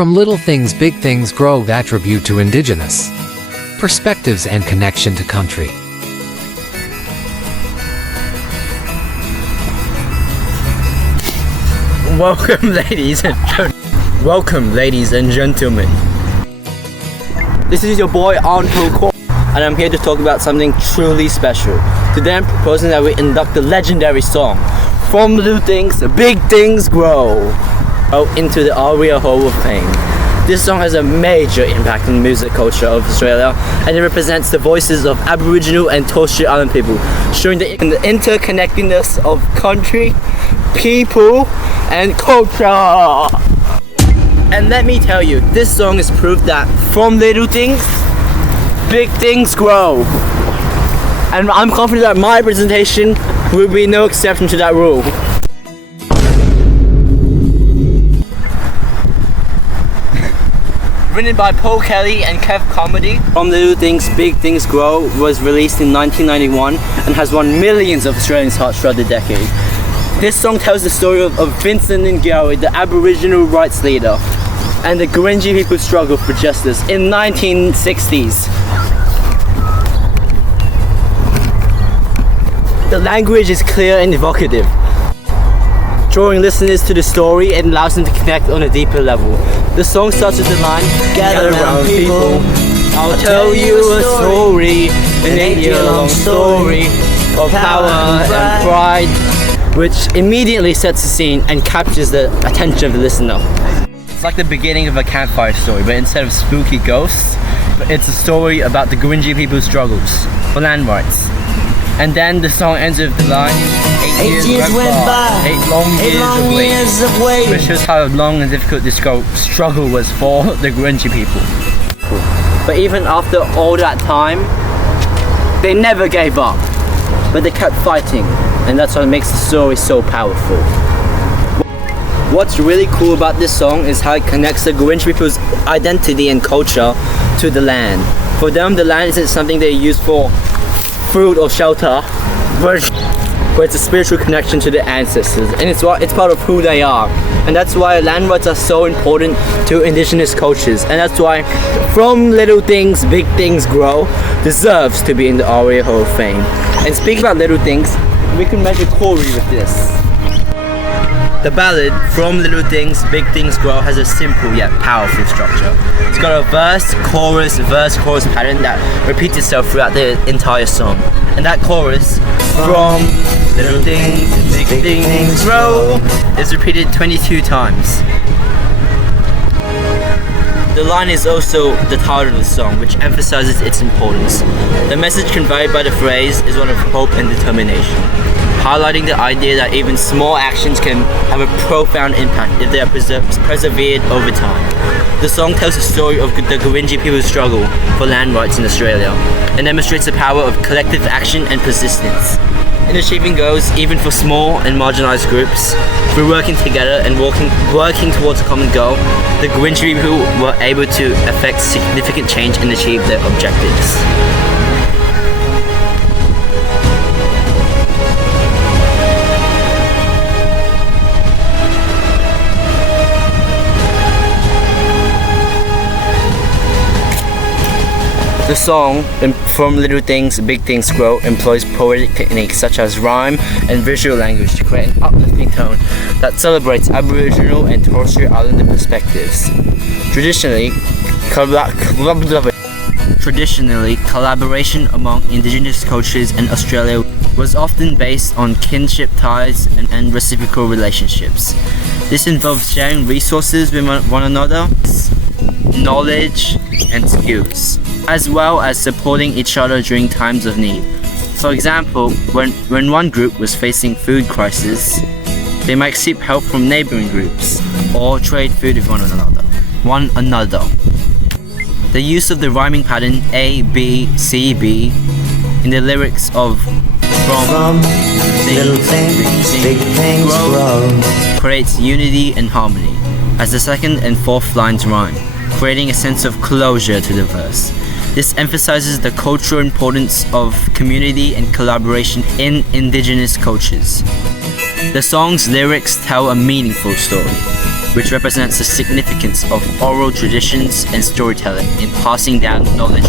From little things big things grow attribute to indigenous perspectives and connection to country. Welcome ladies and gentlemen. This is your boy Uncle Khor, and I'm here to talk about something truly special. Today I'm proposing that we induct the legendary song From Little Things Big Things Grow into the ARIA Hall of Fame. This song has a major impact on the music culture of Australia, and it represents the voices of Aboriginal and Torres Strait Island people, showing the interconnectedness of country, people, and culture. And let me tell you, this song is proof that from little things, big things grow. And I'm confident that my presentation will be no exception to that rule. Written by Paul Kelly and Kev Comedy, From Little Things Big Things Grow was released in 1991 and has won millions of Australians' hearts throughout the decade. This song tells the story of Vincent Ngari, the Aboriginal rights leader, and the Gurindji people's struggle for justice in 1960s. The language is clear and evocative, drawing listeners to the story and allows them to connect on a deeper level. The song starts with the line, "Gather round people, I'll tell you a story, an 8-year-long story of power and pride," which immediately sets the scene and captures the attention of the listener. It's like the beginning of a campfire story, but instead of spooky ghosts, it's a story about the Gurindji people's struggles for land rights. And then the song ends with the line, eight years went by, 8 long years of waiting, which shows how long and difficult this struggle was for the Gurindji people. But even after all that time, they never gave up, but they kept fighting, and that's what makes the story so powerful. What's really cool about this song is how it connects the Gurindji people's identity and culture to the land. For them, the land isn't something they use for food or shelter, but it's a spiritual connection to the ancestors, and it's part of who they are. And that's why land rights are so important to indigenous cultures, and that's why From Little Things Big Things Grow deserves to be in the ARIA Hall of Fame. And speaking about little things, we can measure Khor with this. The ballad From Little Things Big Things Grow has a simple yet powerful structure. It's got a verse, chorus pattern that repeats itself throughout the entire song. And that chorus, "From little things big things grow," is repeated 22 times. The line is also the title of the song, which emphasizes its importance. The message conveyed by the phrase is one of hope and determination, highlighting the idea that even small actions can have a profound impact if they are persevered over time. The song tells the story of the Gurindji people's struggle for land rights in Australia, and demonstrates the power of collective action and persistence in achieving goals, even for small and marginalized groups. Through working together and working towards a common goal, the Gurindji people were able to effect significant change and achieve their objectives. The song, From Little Things Big Things Grow, employs poetic techniques such as rhyme and visual language to create an uplifting tone that celebrates Aboriginal and Torres Strait Islander perspectives. Traditionally, collaboration among indigenous cultures in Australia was often based on kinship ties and reciprocal relationships. This involves sharing resources with one another, knowledge and skills, as well as supporting each other during times of need. For example, when one group was facing food crisis, they might seek help from neighboring groups or trade food with one another. The use of the rhyming pattern A, B, C, B in the lyrics of From Little Things Big Things Grow creates unity and harmony, as the second and fourth lines rhyme, creating a sense of closure to the verse. This emphasizes the cultural importance of community and collaboration in indigenous cultures. The song's lyrics tell a meaningful story. which represents the significance of oral traditions and storytelling in passing down knowledge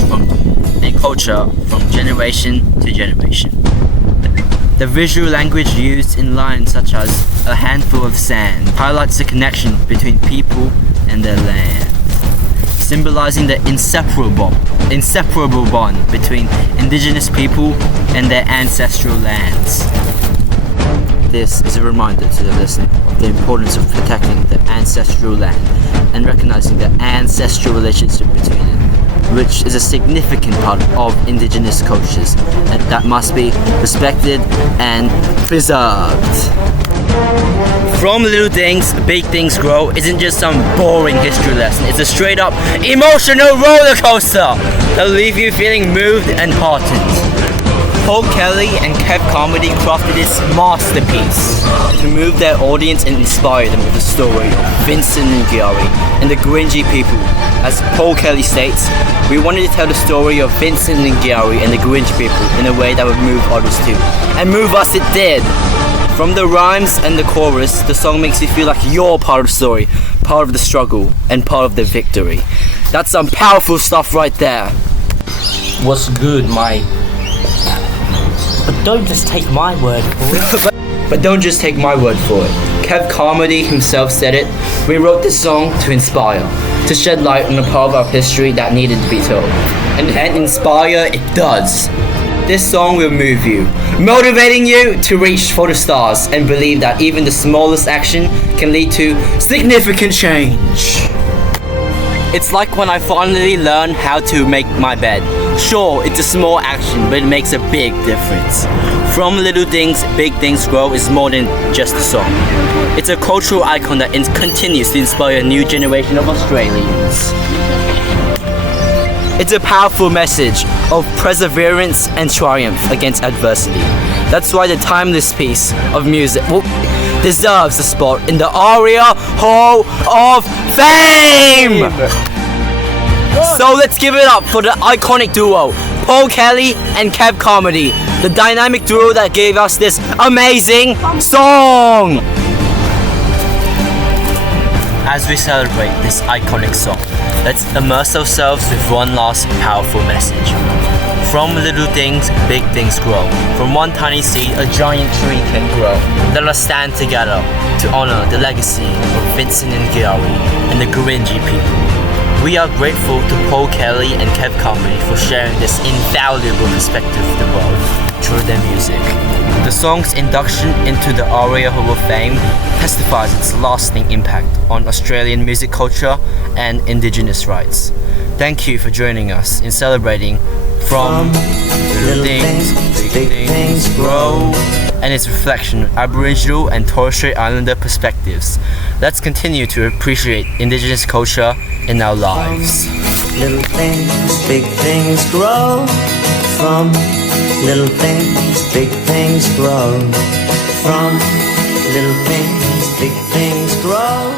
and culture from generation to generation. The visual language used in lines such as "a handful of sand" highlights the connection between people and their land, symbolizing the inseparable bond between indigenous people and their ancestral lands. This is a reminder to the listener of the importance of protecting the ancestral land and recognizing the ancestral relationship between it, which is a significant part of indigenous cultures and that must be respected and preserved. From Little Things, Big Things Grow isn't just some boring history lesson, it's a straight up emotional roller coaster that'll leave you feeling moved and heartened. Paul Kelly and Kev Comedy crafted this masterpiece to move their audience and inspire them with the story of Vincent Ngari and the Gurindji people. As Paul Kelly states, we wanted to tell the story of Vincent Ngari and the Gurindji people in a way that would move others too. And move us it did! From the rhymes and the chorus, the song makes you feel like you're part of the story, part of the struggle, and part of the victory. That's some powerful stuff right there. What's good, mate? But don't just take my word for it. But don't just take my word for it. Kev Comedy himself said it. We wrote this song to inspire, to shed light on a part of our history that needed to be told. And inspire it does. This song will move you, motivating you to reach for the stars and believe that even the smallest action can lead to significant change. It's like when I finally learned how to make my bed. Sure, it's a small action, but it makes a big difference. From Little Things, Big Things Grow is more than just a song. It's a cultural icon that continues to inspire a new generation of Australians. It's a powerful message of perseverance and triumph against adversity. That's why the timeless piece of music deserves a spot in the ARIA Hall of Fame! So let's give it up for the iconic duo, Paul Kelly and Kev Comedy, the dynamic duo that gave us this amazing song! As we celebrate this iconic song, let's immerse ourselves with one last powerful message. From little things, big things grow. From one tiny seed, a giant tree can grow. Let us stand together to honor the legacy of Vincent Ngari and the Gurindji people. We are grateful to Paul Kelly and Kev Comedy for sharing this invaluable perspective of the world through their music. The song's induction into the ARIA Hall of Fame testifies its lasting impact on Australian music culture and Indigenous rights. Thank you for joining us in celebrating From Little Things, Big Things Grow and its reflection of Aboriginal and Torres Strait Islander perspectives. Let's continue to appreciate Indigenous culture in our lives. Little things, big things grow. From little things, big things grow. From little things, big things grow.